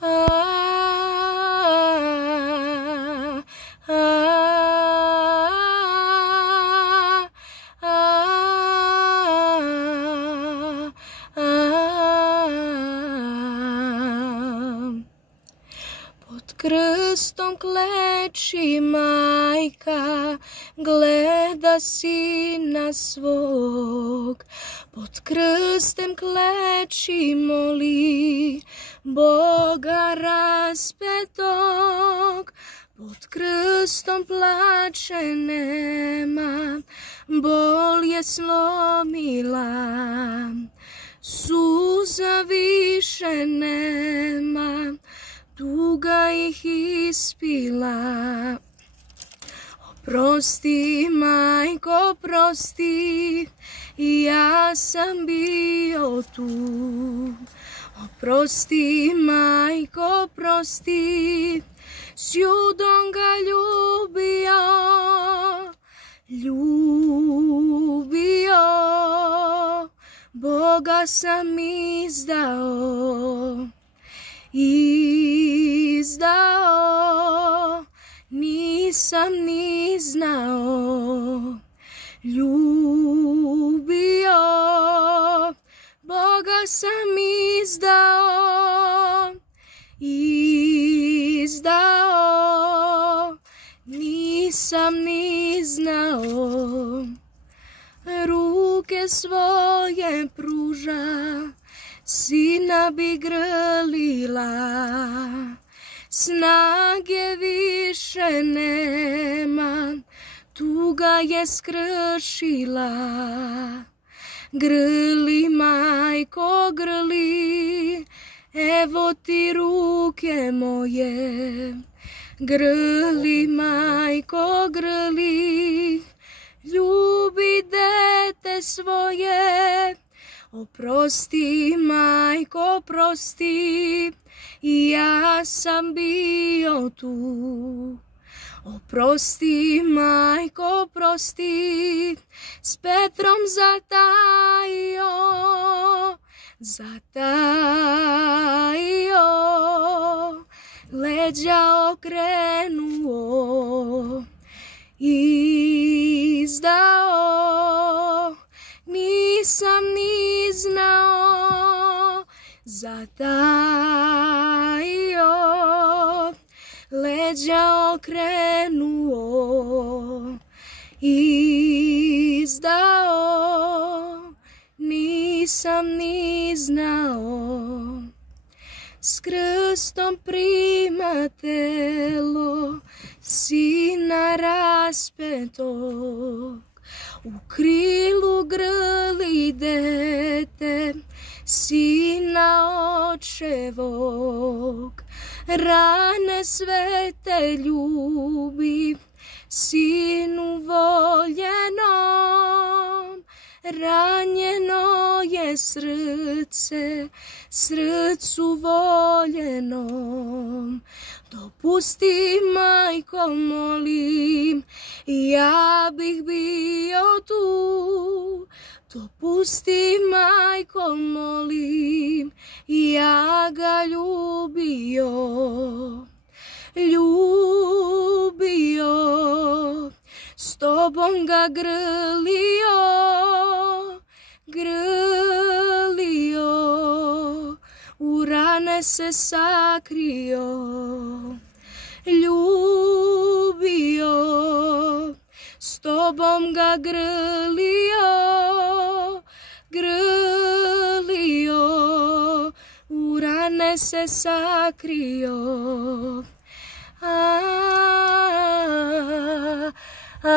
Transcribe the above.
Pod krstom kleči majka, gleda sina svog. Pod krstem kleči moli Boga raspetog. Pod krstom plače nema, bol je slomila, suza više nema, tuga ih ispila. Oprosti, majko, prosti, ja sam bio tu. Oprosti, majko, prosti, s judom ga ljubio, Boga sam izdao, nisam ni znao. Ljubio, Boga sam izdao, nisam ni znao. Ruke svoje pruža, sina bi grlila, snage više nema, tuga je skršila. Grli, majko, grli, evo ti ruke moje. Grli, majko, grli, ljubi dete svoje. Oprosti, majko, prosti, ja sam bio tu. Oprosti, majko, prosti, s Petrom zatajio, leđa okrenuo, izdao, nisam ni znao. Zatajio, leđa okrenuo, izdao, nisam ni znao. S krstom primatelo, sina raspetog, u krilu grli dete, sina očevog. Rane sve te ljubi, sinu voljenom. Ranjeno je srce, srcu voljenom. Dopusti, majko, molim, ja bih bio tu. Dopusti, majko, molim, ja ga ljubio, s tobom ga grlio, u rane se sakrio. Ljubio, s tobom ga grlio, u rane se sakrio. Ah, ah, ah.